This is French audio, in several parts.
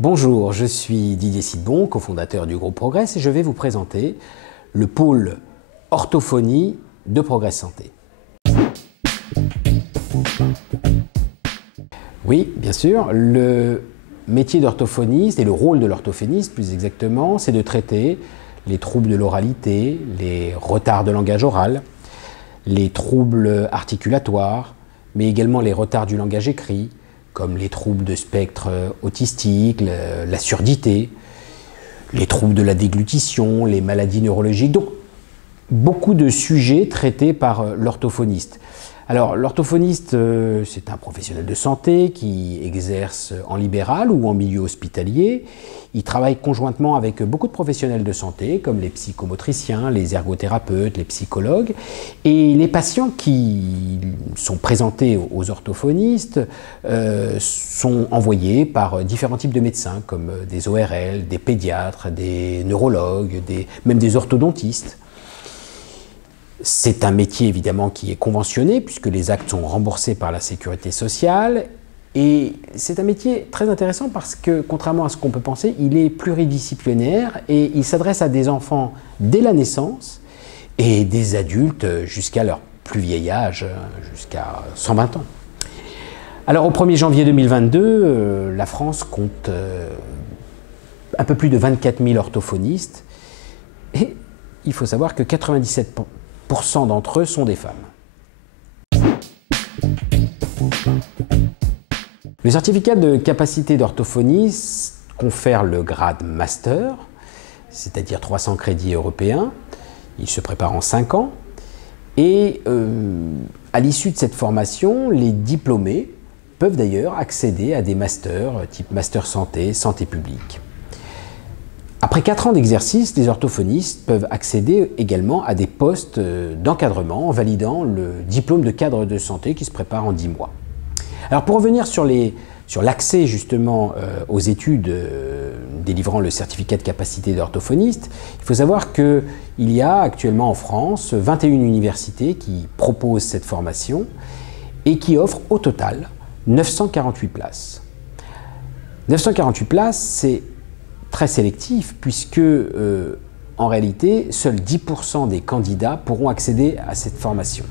Bonjour, je suis Didier Sidbon, cofondateur du groupe Progress et je vais vous présenter le pôle orthophonie de Progress Santé. Oui, bien sûr, le métier d'orthophoniste et le rôle de l'orthophoniste plus exactement, c'est de traiter les troubles de l'oralité, les retards de langage oral, les troubles articulatoires, mais également les retards du langage écrit, comme les troubles de spectre autistique, la surdité, les troubles de la déglutition, les maladies neurologiques. Donc, beaucoup de sujets traités par l'orthophoniste. Alors, l'orthophoniste, c'est un professionnel de santé qui exerce en libéral ou en milieu hospitalier. Il travaille conjointement avec beaucoup de professionnels de santé, comme les psychomotriciens, les ergothérapeutes, les psychologues. Et les patients qui sont présentés aux orthophonistes sont envoyés par différents types de médecins, comme des ORL, des pédiatres, des neurologues, même des orthodontistes. C'est un métier évidemment qui est conventionné puisque les actes sont remboursés par la sécurité sociale et c'est un métier très intéressant parce que contrairement à ce qu'on peut penser, il est pluridisciplinaire et il s'adresse à des enfants dès la naissance et des adultes jusqu'à leur plus vieil âge, jusqu'à 120 ans. Alors au 1er janvier 2022, la France compte un peu plus de 24 000 orthophonistes et il faut savoir que 97% d'entre eux sont des femmes. Le certificat de capacité d'orthophonie confère le grade master, c'est-à-dire 300 crédits européens. Il se prépare en 5 ans. Et à l'issue de cette formation, les diplômés peuvent d'ailleurs accéder à des masters type master santé, santé publique. Après 4 ans d'exercice, les orthophonistes peuvent accéder également à des postes d'encadrement en validant le diplôme de cadre de santé qui se prépare en 10 mois. Alors pour revenir sur l'accès justement aux études délivrant le certificat de capacité d'orthophoniste, il faut savoir qu'il y a actuellement en France 21 universités qui proposent cette formation et qui offrent au total 948 places. 948 places, c'est très sélectif puisque en réalité seuls 10% des candidats pourront accéder à cette formation.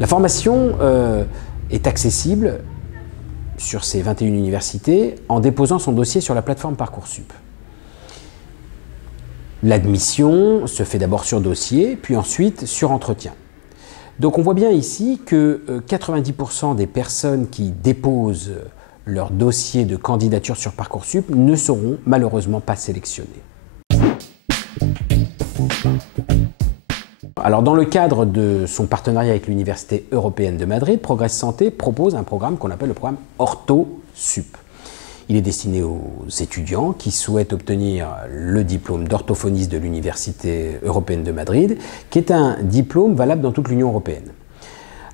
La formation est accessible sur ces 21 universités en déposant son dossier sur la plateforme Parcoursup. L'admission se fait d'abord sur dossier puis ensuite sur entretien. Donc on voit bien ici que 90% des personnes qui déposent leur dossier de candidature sur Parcoursup ne seront malheureusement pas sélectionnés. Alors dans le cadre de son partenariat avec l'Université européenne de Madrid, Progress Santé propose un programme qu'on appelle le programme OrthoSup. Il est destiné aux étudiants qui souhaitent obtenir le diplôme d'orthophoniste de l'Université européenne de Madrid, qui est un diplôme valable dans toute l'Union européenne.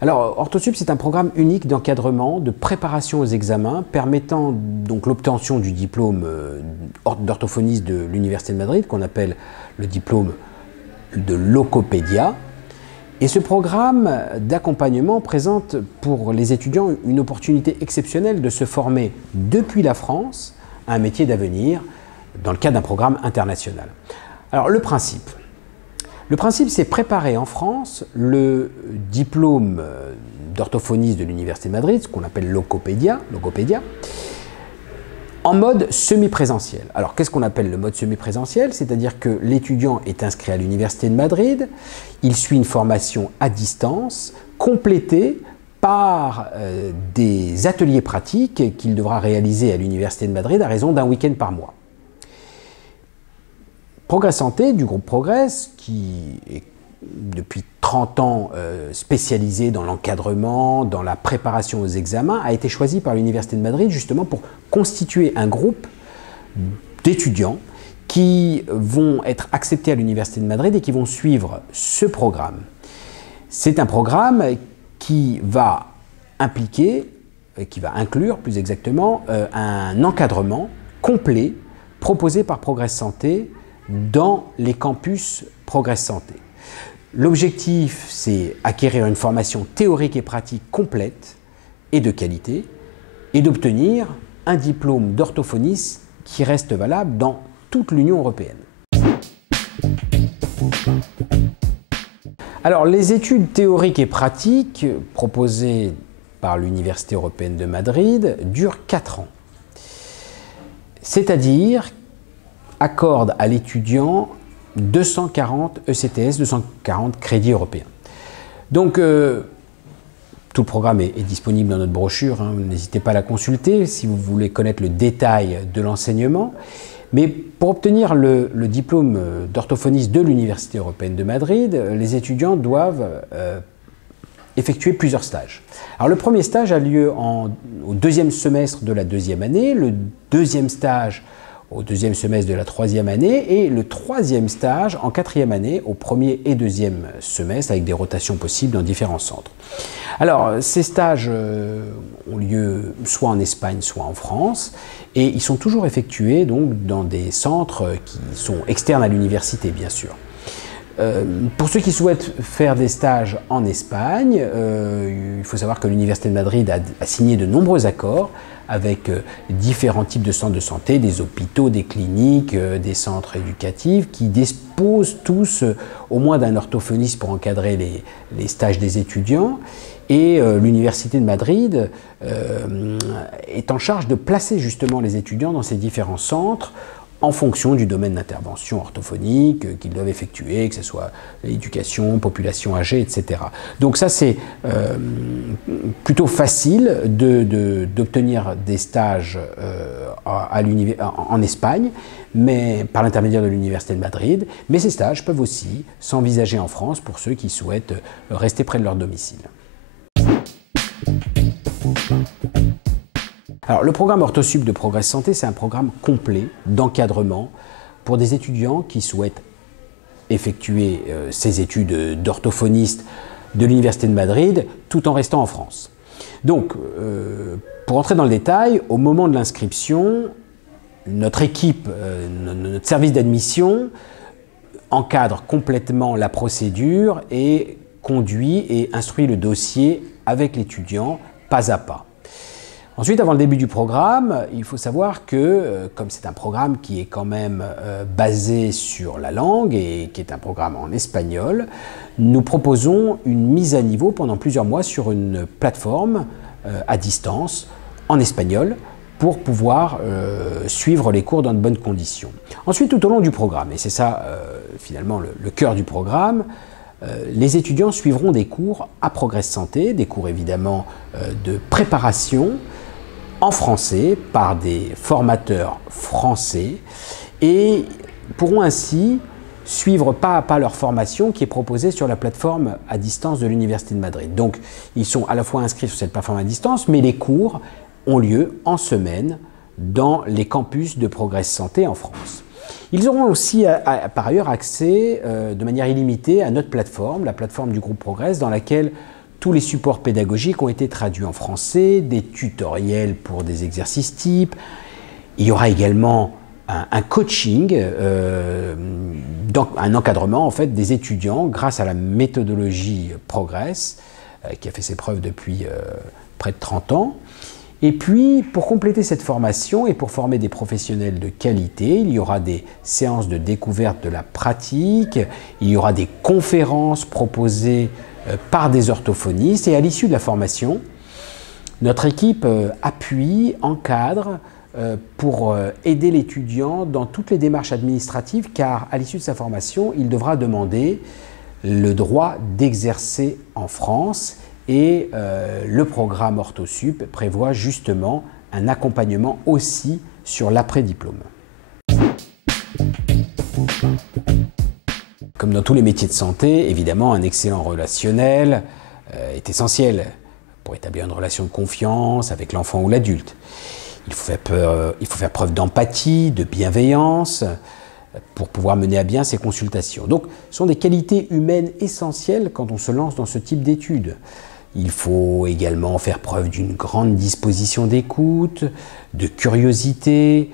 Alors, OrthoSup, c'est un programme unique d'encadrement, de préparation aux examens, permettant donc l'obtention du diplôme d'orthophoniste de l'Université de Madrid, qu'on appelle le diplôme de logopédia. Et ce programme d'accompagnement présente pour les étudiants une opportunité exceptionnelle de se former depuis la France à un métier d'avenir dans le cadre d'un programme international. Alors, le principe, c'est préparer en France le diplôme d'orthophoniste de l'Université de Madrid, ce qu'on appelle logopédia, en mode semi-présentiel. Alors, qu'est-ce qu'on appelle le mode semi-présentiel? C'est-à-dire que l'étudiant est inscrit à l'Université de Madrid, il suit une formation à distance, complétée par des ateliers pratiques qu'il devra réaliser à l'Université de Madrid à raison d'un week-end par mois. Progress Santé, du groupe Progress, qui est depuis 30 ans spécialisé dans l'encadrement, dans la préparation aux examens, a été choisi par l'Université de Madrid justement pour constituer un groupe d'étudiants qui vont être acceptés à l'Université de Madrid et qui vont suivre ce programme. C'est un programme qui va inclure plus exactement un encadrement complet proposé par Progress Santé dans les campus Progress Santé. L'objectif, c'est acquérir une formation théorique et pratique complète et de qualité et d'obtenir un diplôme d'orthophoniste qui reste valable dans toute l'Union européenne. Alors, les études théoriques et pratiques proposées par l'Université européenne de Madrid durent 4 ans. C'est-à-dire accordent à l'étudiant 240 ECTS, 240 crédits européens. Donc, tout le programme est disponible dans notre brochure, hein, n'hésitez pas à la consulter si vous voulez connaître le détail de l'enseignement. Mais pour obtenir le diplôme d'orthophoniste de l'Université européenne de Madrid, les étudiants doivent effectuer plusieurs stages. Alors le premier stage a lieu au 2e semestre de la 2e année, le 2e stage au 2e semestre de la 3e année et le 3e stage en 4e année au 1er et 2e semestre avec des rotations possibles dans différents centres. Alors ces stages ont lieu soit en Espagne soit en France et ils sont toujours effectués donc dans des centres qui sont externes à l'université bien sûr. Pour ceux qui souhaitent faire des stages en Espagne, il faut savoir que l'Université de Madrid a signé de nombreux accords avec différents types de centres de santé, des hôpitaux, des cliniques, des centres éducatifs qui disposent tous au moins d'un orthophoniste pour encadrer les stages des étudiants. Et l'Université de Madrid est en charge de placer justement les étudiants dans ces différents centres en fonction du domaine d'intervention orthophonique qu'ils doivent effectuer, que ce soit l'éducation, population âgée, etc. Donc ça c'est plutôt facile d'obtenir des stages en Espagne, mais par l'intermédiaire de l'Université de Madrid, mais ces stages peuvent aussi s'envisager en France pour ceux qui souhaitent rester près de leur domicile. Alors, le programme OrthoSup de Progress Santé, c'est un programme complet d'encadrement pour des étudiants qui souhaitent effectuer ces études d'orthophoniste de l'Université de Madrid tout en restant en France. Donc, pour entrer dans le détail, au moment de l'inscription, notre équipe, notre service d'admission encadre complètement la procédure et conduit et instruit le dossier avec l'étudiant pas à pas. Ensuite, avant le début du programme, il faut savoir que, comme c'est un programme qui est quand même basé sur la langue et qui est un programme en espagnol, nous proposons une mise à niveau pendant plusieurs mois sur une plateforme à distance en espagnol pour pouvoir suivre les cours dans de bonnes conditions. Ensuite, tout au long du programme, et c'est ça finalement le cœur du programme, les étudiants suivront des cours à Progress Santé, des cours évidemment de préparation en français par des formateurs français et pourront ainsi suivre pas à pas leur formation qui est proposée sur la plateforme à distance de l'Université de Madrid. Donc ils sont à la fois inscrits sur cette plateforme à distance, mais les cours ont lieu en semaine dans les campus de Progress Santé en France. Ils auront aussi par ailleurs accès de manière illimitée à notre plateforme, la plateforme du groupe Progress, dans laquelle tous les supports pédagogiques ont été traduits en français, des tutoriels pour des exercices types. Il y aura également un coaching, un encadrement en fait, des étudiants grâce à la méthodologie Progress, qui a fait ses preuves depuis près de 30 ans. Et puis, pour compléter cette formation et pour former des professionnels de qualité, il y aura des séances de découverte de la pratique, il y aura des conférences proposées par des orthophonistes et à l'issue de la formation, notre équipe appuie, encadre pour aider l'étudiant dans toutes les démarches administratives car à l'issue de sa formation, il devra demander le droit d'exercer en France et le programme OrthoSup prévoit justement un accompagnement aussi sur l'après-diplôme. Comme dans tous les métiers de santé, évidemment, un excellent relationnel est essentiel pour établir une relation de confiance avec l'enfant ou l'adulte. Il faut faire preuve d'empathie, de bienveillance pour pouvoir mener à bien ces consultations. Donc, ce sont des qualités humaines essentielles quand on se lance dans ce type d'études. Il faut également faire preuve d'une grande disposition d'écoute, de curiosité,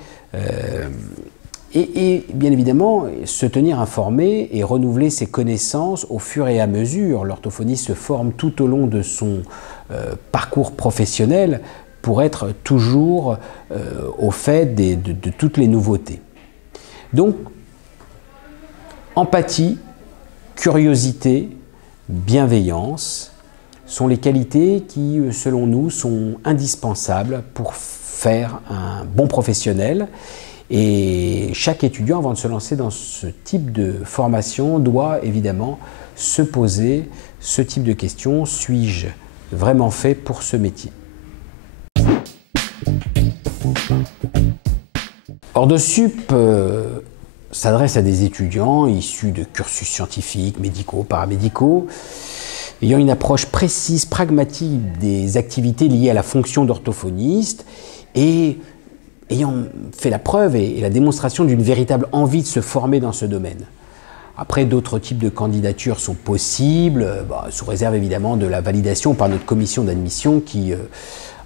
et bien évidemment se tenir informé et renouveler ses connaissances au fur et à mesure. L'orthophoniste se forme tout au long de son parcours professionnel pour être toujours au fait de toutes les nouveautés. Donc, empathie, curiosité, bienveillance sont les qualités qui, selon nous, sont indispensables pour faire un bon professionnel. Et chaque étudiant, avant de se lancer dans ce type de formation, doit évidemment se poser ce type de questions. Suis-je vraiment fait pour ce métier? Ordosup s'adresse à des étudiants issus de cursus scientifiques, médicaux, paramédicaux, ayant une approche précise, pragmatique des activités liées à la fonction d'orthophoniste et ayant fait la preuve et la démonstration d'une véritable envie de se former dans ce domaine. Après, d'autres types de candidatures sont possibles, sous réserve évidemment de la validation par notre commission d'admission qui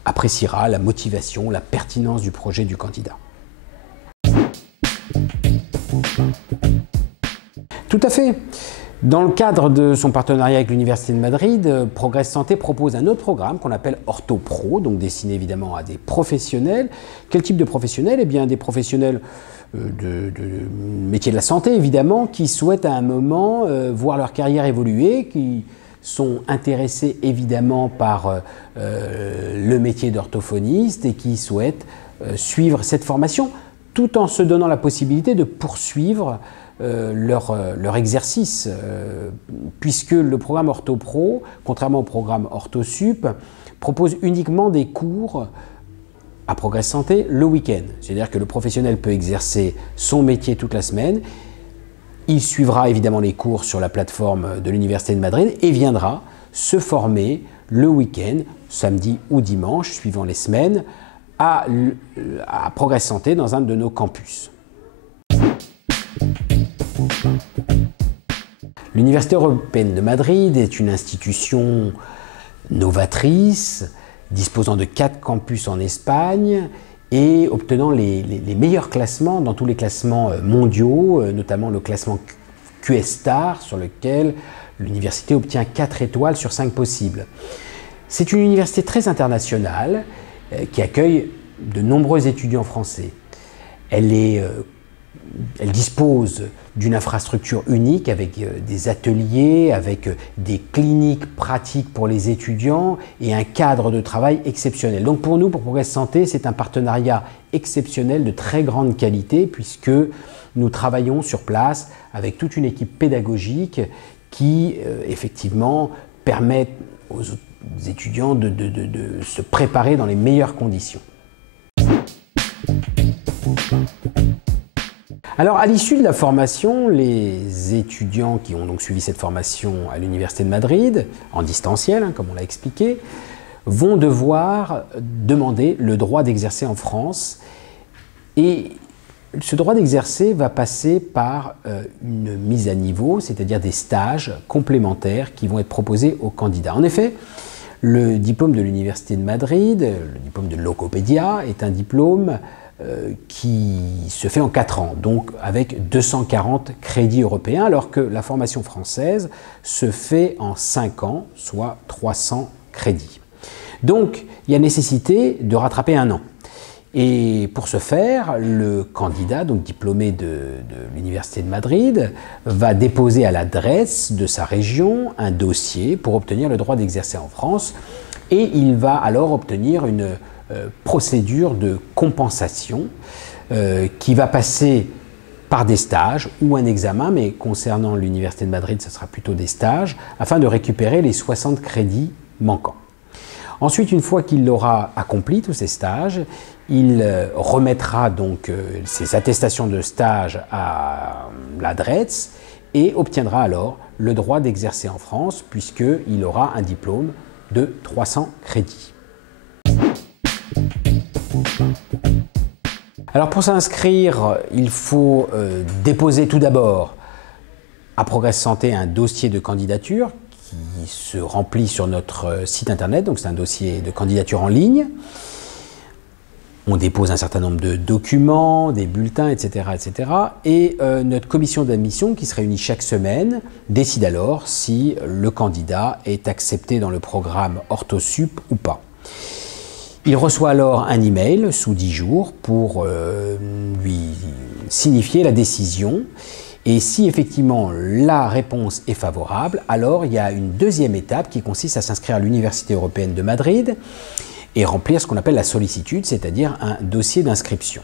appréciera la motivation, la pertinence du projet du candidat. Tout à fait. Dans le cadre de son partenariat avec l'Université de Madrid, Progress Santé propose un autre programme qu'on appelle OrthoPro, donc destiné évidemment à des professionnels. Quel type de professionnels? Eh bien, des professionnels de métier de la santé, évidemment, qui souhaitent à un moment voir leur carrière évoluer, qui sont intéressés évidemment par le métier d'orthophoniste et qui souhaitent suivre cette formation, tout en se donnant la possibilité de poursuivre leur exercice, puisque le programme OrthoPro, contrairement au programme OrthoSup, propose uniquement des cours à Progress Santé le week-end. C'est-à-dire que le professionnel peut exercer son métier toute la semaine, il suivra évidemment les cours sur la plateforme de l'Université de Madrid et viendra se former le week-end, samedi ou dimanche, suivant les semaines, à Progress Santé dans un de nos campus. L'Université européenne de Madrid est une institution novatrice, disposant de 4 campus en Espagne et obtenant les meilleurs classements dans tous les classements mondiaux, notamment le classement QS-Star, sur lequel l'université obtient 4 étoiles sur 5 possibles. C'est une université très internationale qui accueille de nombreux étudiants français. Elle dispose d'une infrastructure unique avec des ateliers, avec des cliniques pratiques pour les étudiants et un cadre de travail exceptionnel. Donc pour nous, pour Progress Santé, c'est un partenariat exceptionnel de très grande qualité puisque nous travaillons sur place avec toute une équipe pédagogique qui effectivement permet aux étudiants de se préparer dans les meilleures conditions. Alors, à l'issue de la formation, les étudiants qui ont donc suivi cette formation à l'Université de Madrid, en distanciel, comme on l'a expliqué, vont devoir demander le droit d'exercer en France. Et ce droit d'exercer va passer par une mise à niveau, c'est-à-dire des stages complémentaires qui vont être proposés aux candidats. En effet, le diplôme de l'Université de Madrid, le diplôme de logopédia, est un diplôme qui se fait en 4 ans, donc avec 240 crédits européens, alors que la formation française se fait en 5 ans, soit 300 crédits. Donc, il y a nécessité de rattraper 1 an. Et pour ce faire, le candidat, donc diplômé de l'Université de Madrid, va déposer à la DREES de sa région un dossier pour obtenir le droit d'exercer en France, et il va alors obtenir une procédure de compensation qui va passer par des stages ou un examen, mais concernant l'Université de Madrid, ce sera plutôt des stages, afin de récupérer les 60 crédits manquants. Ensuite, une fois qu'il aura accompli tous ces stages, il remettra donc ses attestations de stage à la DREES et obtiendra alors le droit d'exercer en France, puisqu'il aura un diplôme de 300 crédits. Alors pour s'inscrire, il faut déposer tout d'abord à Progress Santé un dossier de candidature qui se remplit sur notre site internet, donc c'est un dossier de candidature en ligne. On dépose un certain nombre de documents, des bulletins, etc. etc. et notre commission d'admission, qui se réunit chaque semaine, décide alors si le candidat est accepté dans le programme OrthoSup ou pas. Il reçoit alors un email sous 10 jours pour lui signifier la décision. Et si effectivement la réponse est favorable, alors il y a une deuxième étape qui consiste à s'inscrire à l'Université européenne de Madrid et remplir ce qu'on appelle la sollicitude, c'est-à-dire un dossier d'inscription.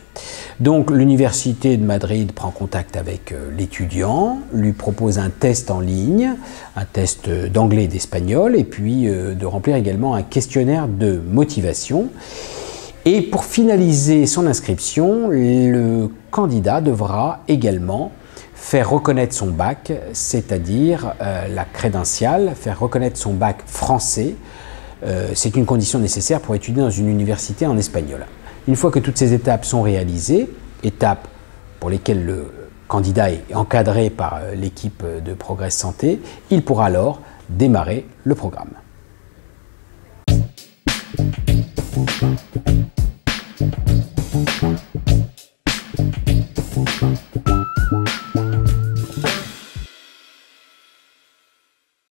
Donc l'Université de Madrid prend contact avec l'étudiant, lui propose un test en ligne, un test d'anglais et d'espagnol, et puis de remplir également un questionnaire de motivation. Et pour finaliser son inscription, le candidat devra également faire reconnaître son bac, c'est-à-dire la crédentiale, faire reconnaître son bac français. C'est une condition nécessaire pour étudier dans une université en espagnol. Une fois que toutes ces étapes sont réalisées, étapes pour lesquelles le candidat est encadré par l'équipe de Progress Santé, il pourra alors démarrer le programme.